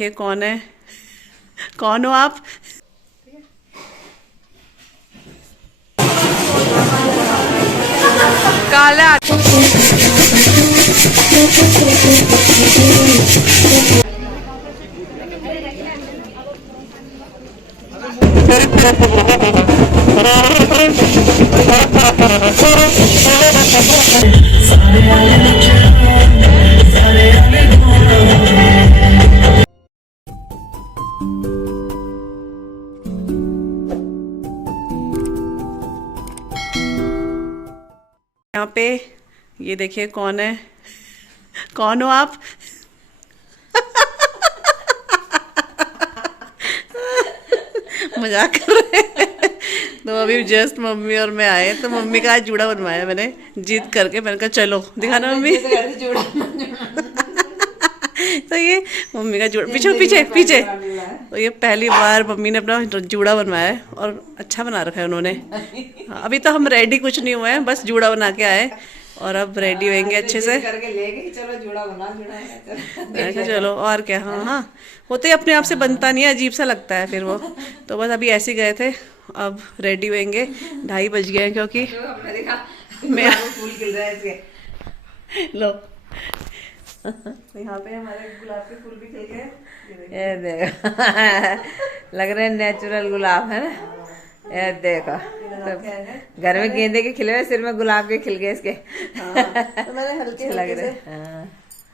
देखिए कौन है, कौन हो आप? काला यहाँ पे, ये देखिए कौन है, कौन हो आप? मजाक कर रहे हैं। तो अभी जस्ट मम्मी और मैं आए, तो मम्मी का आज जूड़ा बनवाया मैंने जिद करके। मैंने कहा चलो दिखाना मम्मी। तो ये मम्मी का जूड़ा, पीछे पीछे पीछे। तो ये पहली बार मम्मी ने अपना जूड़ा बनवाया है और अच्छा बना रखा है उन्होंने। अभी तो हम रेडी कुछ नहीं हुए हैं, बस जूड़ा बना के आए और अब रेडी होंगे अच्छे से। करके ले गई, चलो जूड़ा बना, अच्छा चलो, और क्या। हाँ हाँ, वो तो अपने आप से बनता नहीं है, अजीब सा लगता है फिर वो। तो बस अभी ऐसे ही गए थे, अब रेडी होंगे। 2:30 बज गए हैं क्योंकि मैं फूल खिल रहा है इसके। लो यहाँ पे हमारे गुलाब के फूल भी खिल गए। ये देखो लग रहे हैं नेचुरल गुलाब है ना। ये देखो तो घर में गेंदे के खिले हुए, सिर में गुलाब के खिल गए इसके। तो मैंने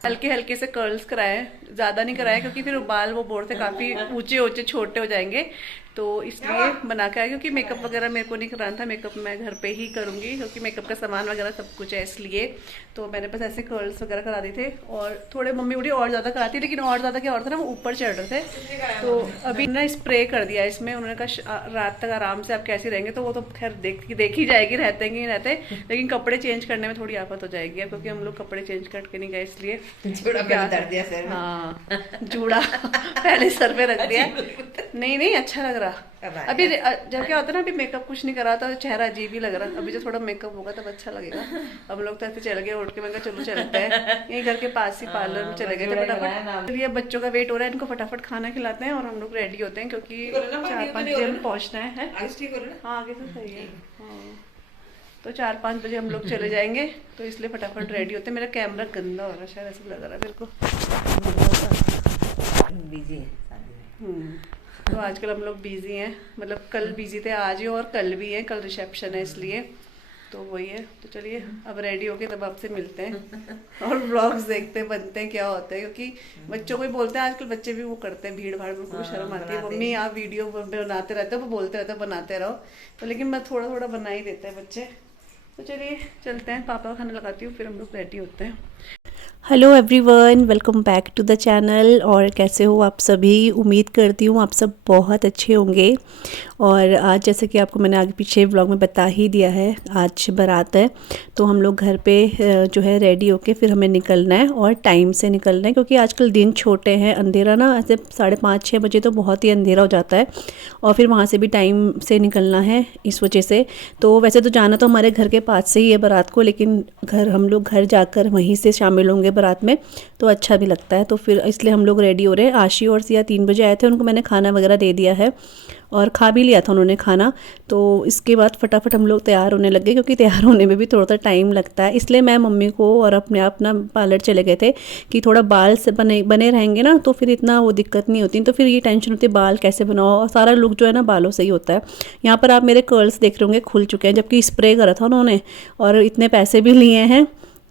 हल्के हल्के से कर्ल्स कराए, ज़्यादा नहीं कराए क्योंकि फिर बाल वो बोलते काफ़ी ऊंचे ऊंचे छोटे हो जाएंगे, तो इसलिए बना के आए। क्योंकि मेकअप वगैरह मेरे को नहीं कराना था, मेकअप मैं घर पे ही करूँगी क्योंकि मेकअप का सामान वगैरह सब कुछ है, इसलिए तो मैंने बस ऐसे कर्ल्स वगैरह करा दी थे। और थोड़े मम्मी बड़ी और ज़्यादा कराती, लेकिन और ज़्यादा क्या और था ना, वो ऊपर चढ़ रहे थे। तो अभी ना स्प्रे कर दिया इसमें, उन्होंने कहा रात तक आराम से आप कैसे रहेंगे। तो वो तो खैर देख ही जाएगी रहते हैं कि नहीं रहते, लेकिन कपड़े चेंज करने में थोड़ी आफत हो जाएगी क्योंकि हम लोग कपड़े चेंज करके नहीं गए, इसलिए हाँ जूड़ा पहले सर पे रख दिया। नहीं नहीं अच्छा लग रहा। अभी जब क्या होता है ना, अभी मेकअप कुछ नहीं करा था, चेहरा अजीब ही लग रहा। अभी जो थोड़ा मेकअप होगा तब अच्छा लगेगा। हम लोग तो ऐसे चल गए उठ के, मैं चलो चलते हैं, यहीं घर के पास ही पार्लर में चले गए थे फटाफट। ये बच्चों का वेट हो रहा है, इनको फटाफट खाना खिलाते हैं और हम लोग रेडी होते हैं क्योंकि 4-5 बजे हमें पहुँचना है। हाँ आगे से सही है। हाँ तो 4-5 बजे हम लोग चले जाएंगे, तो इसलिए फटाफट रेडी होते हैं। मेरा कैमरा गंदा हो रहा है शायद, ऐसा लग रहा है मेरे को। बिजी है। तो आजकल हम लोग बिजी हैं, मतलब कल बिजी थे, आज ही और कल भी है, कल रिसेप्शन है इसलिए। तो वही है। तो चलिए अब रेडी होके तब आपसे मिलते हैं और व्लॉग्स देखते हैं बनते हैं क्या होता है, क्योंकि बच्चों को ही बोलते हैं आजकल, बच्चे भी वो करते हैं भीड़ भाड़ में, उनको शर्म आती है। मम्मी आप वीडियो बनाते रहते हो, वो बोलते रहते हो बनाते रहो, तो लेकिन मैं थोड़ा थोड़ा बना ही देते हैं बच्चे। तो चलिए चलते हैं, पापा का खाना लगाती हूँ, फिर हम लोग रेडी होते हैं। Hello everyone, welcome back to the channel. और कैसे हो आप सभी? उम्मीद करती हूँ आप सब बहुत अच्छे होंगे। और आज जैसे कि आपको मैंने आगे पीछे व्लॉग में बता ही दिया है, आज बारात है, तो हम लोग घर पे जो है रेडी होके फिर हमें निकलना है और टाइम से निकलना है क्योंकि आजकल दिन छोटे हैं। अंधेरा ना ऐसे 5:30-6 बजे तो बहुत ही अंधेरा हो जाता है और फिर वहाँ से भी टाइम से निकलना है, इस वजह से। तो वैसे तो जाना तो हमारे घर के पास से ही है बारात को, लेकिन हम लोग घर जाकर वहीं से शामिल होंगे बारात में, तो अच्छा भी लगता है। तो फिर इसलिए हम लोग रेडी हो रहे हैं। आशी और सिया 3 बजे आए थे, उनको मैंने खाना वगैरह दे दिया है और खा भी लिया था उन्होंने खाना। तो इसके बाद फटाफट हम लोग तैयार होने लगे क्योंकि तैयार होने में भी थोड़ा सा टाइम लगता है, इसलिए मैं मम्मी को और अपने आप ना पार्लर चले गए थे कि थोड़ा बाल से बने रहेंगे ना, तो फिर इतना वो दिक्कत नहीं होती। तो फिर ये टेंशन होती है बाल कैसे बनाओ, और सारा लुक जो है ना बालों से ही होता है। यहाँ पर आप मेरे कर्ल्स देख रहे होंगे खुल चुके हैं, जबकि स्प्रे करा था उन्होंने और इतने पैसे भी लिए हैं।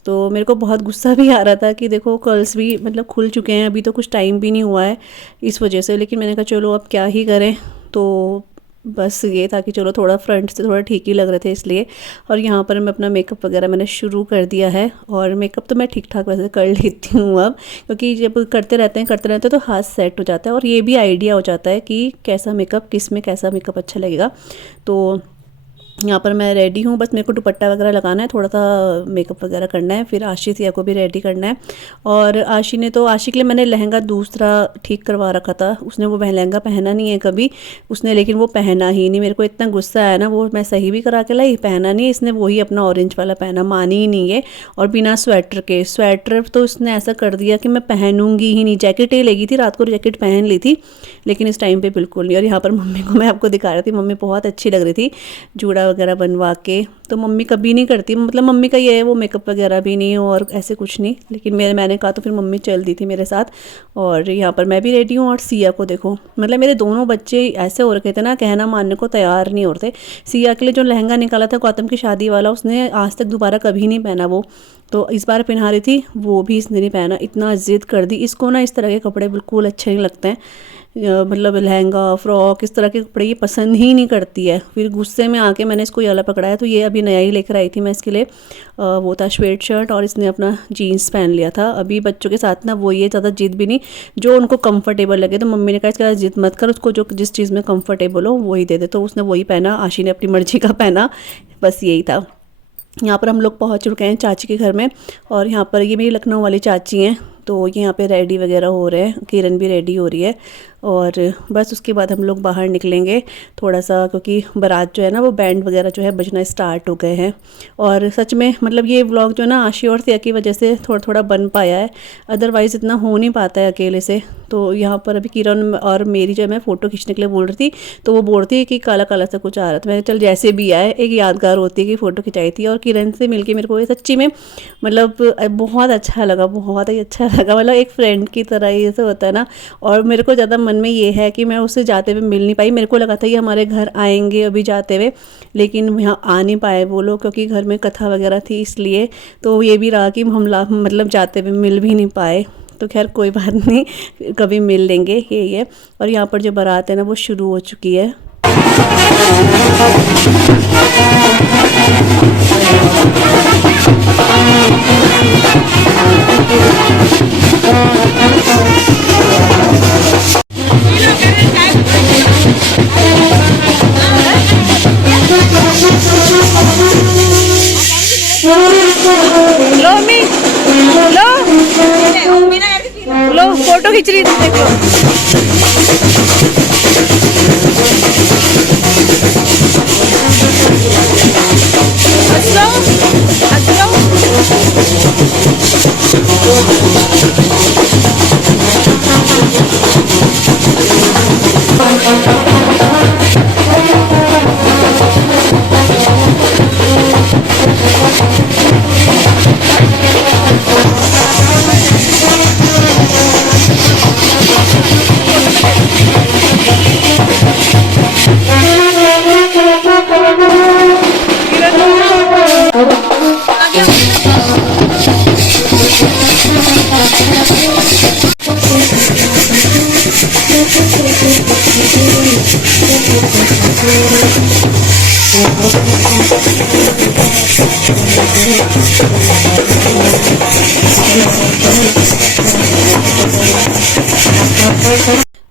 तो मेरे को बहुत गुस्सा भी आ रहा था कि देखो कर्ल्स भी मतलब खुल चुके हैं, अभी तो कुछ टाइम भी नहीं हुआ है इस वजह से। लेकिन मैंने कहा चलो अब क्या ही करें, तो बस ये था कि चलो थोड़ा फ्रंट से थोड़ा ठीक ही लग रहे थे इसलिए। और यहाँ पर मैं अपना मेकअप वगैरह मैंने शुरू कर दिया है, और मेकअप तो मैं ठीक ठाक वैसे कर लेती हूँ अब, क्योंकि जब करते रहते हैं तो हाथ सेट हो जाता है और ये भी आइडिया हो जाता है कि कैसा मेकअप, किस में कैसा मेकअप अच्छा लगेगा। तो यहाँ पर मैं रेडी हूँ, बस मेरे को दुपट्टा वगैरह लगाना है, थोड़ा सा मेकअप वगैरह करना है, फिर आशी सिया को भी रेडी करना है। और आशी के लिए मैंने लहंगा दूसरा ठीक करवा रखा था, उसने वो लहंगा पहना नहीं है कभी उसने, लेकिन वो पहना ही नहीं। मेरे को इतना गुस्सा आया ना, वो मैं सही भी करा के लाई, पहना नहीं, इसने वही अपना ऑरेंज वाला पहना, मानी ही नहीं है। और बिना स्वेटर तो उसने ऐसा कर दिया कि मैं पहनूंगी ही नहीं। जैकेट ही लेगी थी, रात को जैकेट पहन ली थी, लेकिन इस टाइम पे बिल्कुल नहीं। और यहाँ पर मम्मी को मैं आपको दिखा रही थी, मम्मी बहुत अच्छी लग रही थी जूड़ा वगैरह बनवा के। तो मम्मी कभी नहीं करती, मतलब मम्मी का ये है, वो मेकअप वगैरह भी नहीं और ऐसे कुछ नहीं, लेकिन मैंने कहा तो फिर मम्मी चल दी थी मेरे साथ। और यहाँ पर मैं भी रेडी हूँ। और सिया को देखो, मतलब मेरे दोनों बच्चे ऐसे हो रखे थे ना, कहना मानने को तैयार नहीं होते। सिया के लिए जो लहंगा निकाला था गौतम की शादी वाला, उसने आज तक दोबारा कभी नहीं पहना वो, तो इस बार पहना रही थी, वो भी इसने नहीं पहना। इतना जिद कर दी इसको ना, इस तरह के कपड़े बिल्कुल अच्छे नहीं लगते हैं, मतलब लहंगा फ्रॉक इस तरह के कपड़े ये पसंद ही नहीं करती है। फिर गुस्से में आके मैंने इसको ये वाला पकड़ाया, तो ये अभी नया ही लेकर आई थी मैं इसके लिए, वो था स्वेट शर्ट, और इसने अपना जीन्स पहन लिया था। अभी बच्चों के साथ ना वो ये ज़्यादा जिद भी नहीं, जो उनको कंफर्टेबल लगे, तो मम्मी ने कहा इसका जिद मत कर, उसको जो जिस चीज़ में कंफर्टेबल हो वही दे दे, तो उसने वही पहना। आशी ने अपनी मर्जी का पहना, बस यही था। यहाँ पर हम लोग पहुँच चुके हैं चाची के घर में, और यहाँ पर ये मेरी लखनऊ वाली चाची हैं, तो ये यहाँ पे रेडी वगैरह हो रहे हैं, किरण भी रेडी हो रही है। और बस उसके बाद हम लोग बाहर निकलेंगे थोड़ा सा, क्योंकि बारात जो है ना वो बैंड वगैरह जो है बजना स्टार्ट हो गए हैं। और सच में मतलब ये व्लॉग जो है ना आशी और सिया की वजह से थोड़ा थोड़ा बन पाया है, अदरवाइज़ इतना हो नहीं पाता है अकेले से। तो यहाँ पर अभी किरण और मेरी जो है, मैं फ़ोटो खींचने के लिए बोल रही थी, तो वो बोल रही थी कि काला काला सा कुछ आ रहा था। मैंने चल जैसे भी आए, एक यादगार होती है कि फ़ोटो खिंचाई थी। और किरण से मिलके मेरे को ये सच्ची में मतलब बहुत अच्छा लगा, बहुत ही अच्छा लगा, मतलब एक फ्रेंड की तरह ही ऐसे होता है ना। और मेरे को ज़्यादा मन में ये है कि मैं उससे जाते हुए मिल नहीं पाई, मेरे को लगा था ये हमारे घर आएंगे अभी जाते हुए, लेकिन यहाँ आ नहीं पाए वो लोग, क्योंकि घर में कथा वगैरह थी इसलिए। तो ये भी रहा कि हम मतलब जाते हुए मिल भी नहीं पाए, तो खैर कोई बात नहीं, कभी मिल लेंगे, यही है। और यहाँ पर जो बारात है ना वो शुरू हो चुकी है। लो फोटो खींच रही थी, देखो।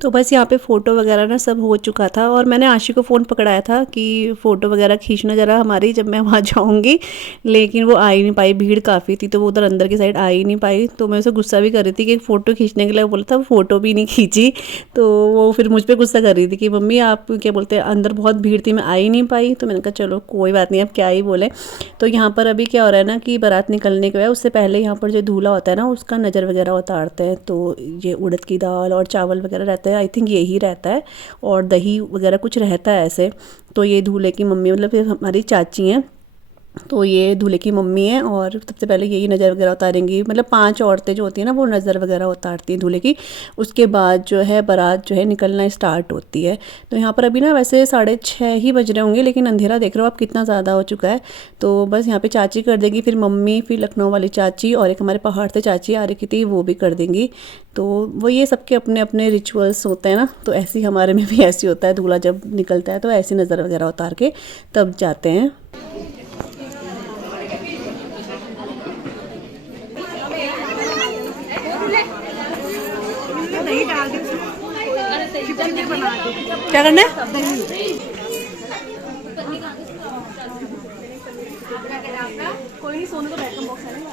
तो बस यहाँ पे फ़ोटो वगैरह ना सब हो चुका था, और मैंने आशी को फ़ोन पकड़ाया था कि फ़ोटो वगैरह खींचना ज़रा हमारी, जब मैं वहाँ जाऊँगी, लेकिन वो आ ही नहीं पाई, भीड़ काफ़ी थी, तो वो उधर अंदर की साइड आ ही नहीं पाई। तो मैं उसे गुस्सा भी कर रही थी कि फ़ोटो खींचने के लिए बोला था, वो फ़ोटो भी नहीं खींची। तो वो फिर मुझ पर गुस्सा कर रही थी कि मम्मी आप क्या बोलते हैं, अंदर बहुत भीड़ थी, मैं आ ही नहीं पाई। तो मैंने कहा चलो कोई बात नहीं, अब क्या ही बोले। तो यहाँ पर अभी क्या हो रहा है ना कि बारात निकलने के बाद उससे पहले यहाँ पर जो दूल्हा होता है ना उसका नज़र वगैरह उतारते हैं। तो ये उड़द की दाल और चावल वगैरह रहता है, आई थिंक यही रहता है, और दही वगैरह कुछ रहता है ऐसे। तो ये दूल्हे की मम्मी मतलब हमारी चाची हैं, तो ये दूल्हे की मम्मी है, और सबसे पहले यही नज़र वगैरह उतारेंगी। मतलब 5 औरतें जो होती हैं ना वो नज़र वगैरह उतारती हैं दूल्हे की। उसके बाद जो है बारात जो है निकलना स्टार्ट होती है। तो यहाँ पर अभी ना वैसे 6:30 ही बज रहे होंगे, लेकिन अंधेरा देख रहे हो आप कितना ज़्यादा हो चुका है। तो बस यहाँ पे चाची कर देगी, फिर मम्मी, फिर लखनऊ वाली चाची, और एक हमारे पहाड़ से चाची आ रखी थी वो भी कर देंगी। तो वो ये सबके अपने अपने रिचुअल्स होते हैं ना, तो ऐसे ही हमारे में भी ऐसे होता है, दूल्हा जब निकलता है तो ऐसी नज़र वगैरह उतार के तब जाते हैं। क्या करना है? सोने का बैटरी बॉक्स है ना।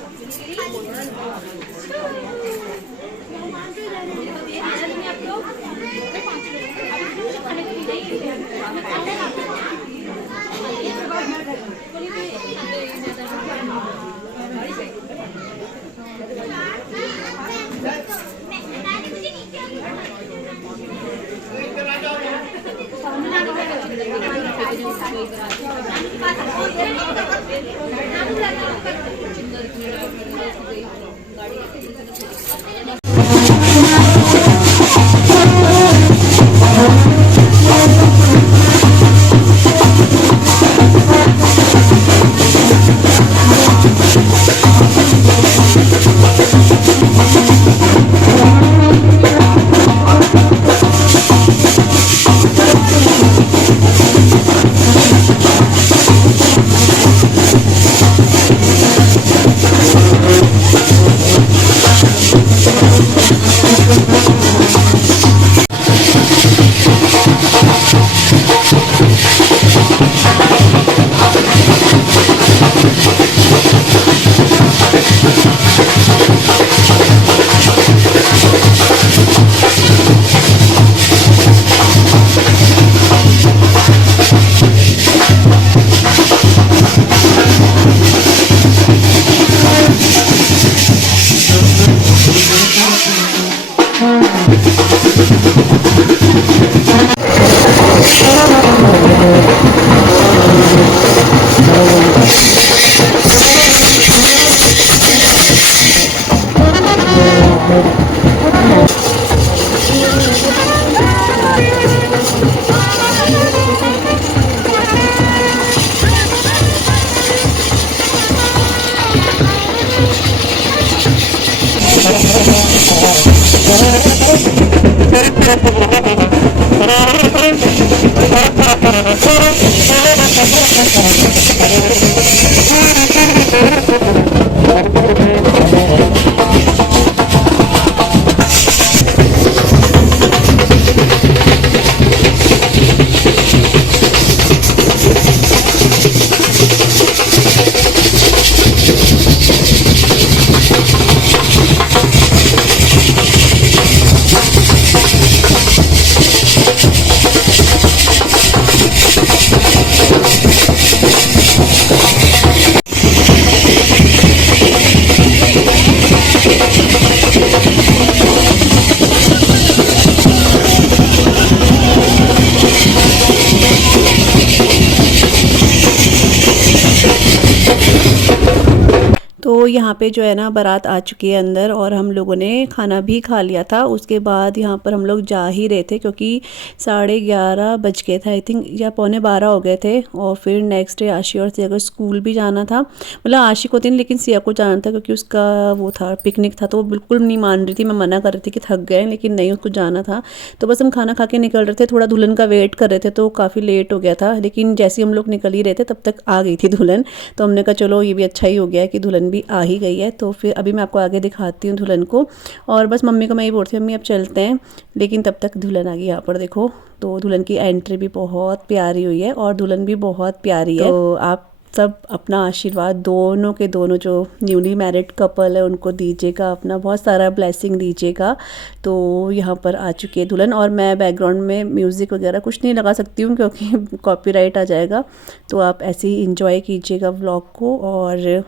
तो यहाँ पे जो है ना बारात आ चुकी है अंदर और हम लोगों ने खाना भी खा लिया था। उसके बाद यहाँ पर हम लोग जा ही रहे थे क्योंकि 11:30 बज गए थे आई थिंक, या 11:45 हो गए थे। और फिर नेक्स्ट डे आशी और सिया को स्कूल भी जाना था, मतलब आशी को नहीं लेकिन सिया को जाना था क्योंकि उसका वो था पिकनिक था। तो वो बिल्कुल नहीं मान रही थी, मैं मना कर रही थी कि थक गए, लेकिन नहीं उसको जाना था। तो बस हम खाना खा के निकल रहे थे, थोड़ा दुल्हन का वेट कर रहे थे तो काफ़ी लेट हो गया था। लेकिन जैसे ही हम लोग निकल ही रहे थे तब तक आ गई थी दुल्हन। तो हमने कहा चलो ये भी अच्छा ही हो गया है कि दुल्हन भी आ ही गई है। तो फिर अभी मैं आपको आगे दिखाती हूँ दुल्हन को। और बस मम्मी को मैं ये बोलती हूँ मम्मी अब चलते हैं, लेकिन तब तक दुल्हन आ गई। यहाँ पर देखो, तो दुल्हन की एंट्री भी बहुत प्यारी हुई है और दुल्हन भी बहुत प्यारी है। तो आप सब अपना आशीर्वाद दोनों के दोनों जो न्यूली मैरिड कपल है उनको दीजिएगा, अपना बहुत सारा ब्लेसिंग दीजिएगा। तो यहाँ पर आ चुकी है दुल्हन और मैं बैकग्राउंड में म्यूज़िक वगैरह कुछ नहीं लगा सकती हूँ क्योंकि कॉपीराइट आ जाएगा। तो आप ऐसे ही इंजॉय कीजिएगा व्लॉग को और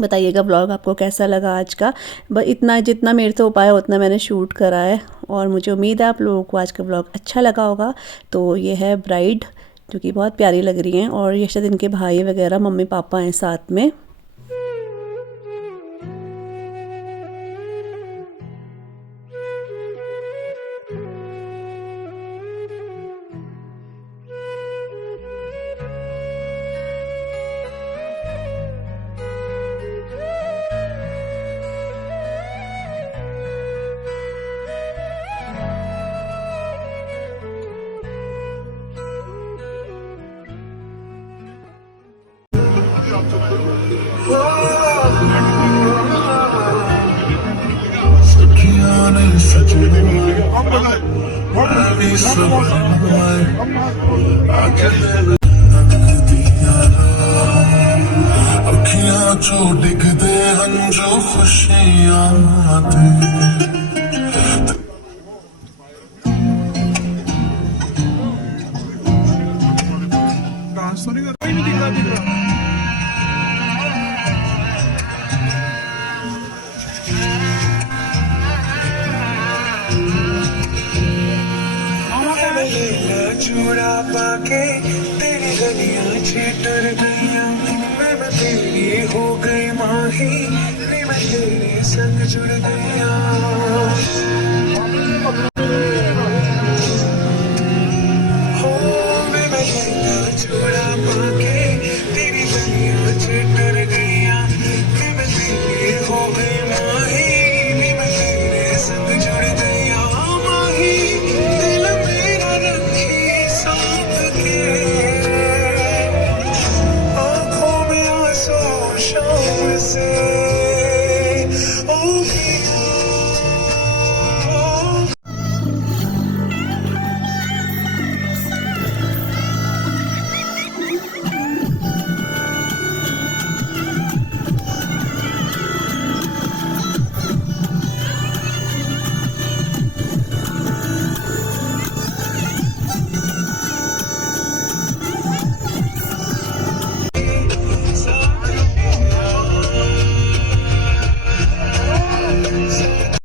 बताइएगा व्लॉग आपको कैसा लगा आज का। बस इतना जितना मेरे से हो पाया उतना मैंने शूट करा है और मुझे उम्मीद है आप लोगों को आज का व्लॉग अच्छा लगा होगा। तो ये है ब्राइड जो कि बहुत प्यारी लग रही हैं और ये शायद इनके भाई वगैरह मम्मी पापा हैं साथ में। अखियां चो डिगदे हंजू खुशियां ते चूड़ा पाके तेरी गलियां छितर गईयां मैं तेरी हो गई माही मैं तेरे संग जुड़ गईयां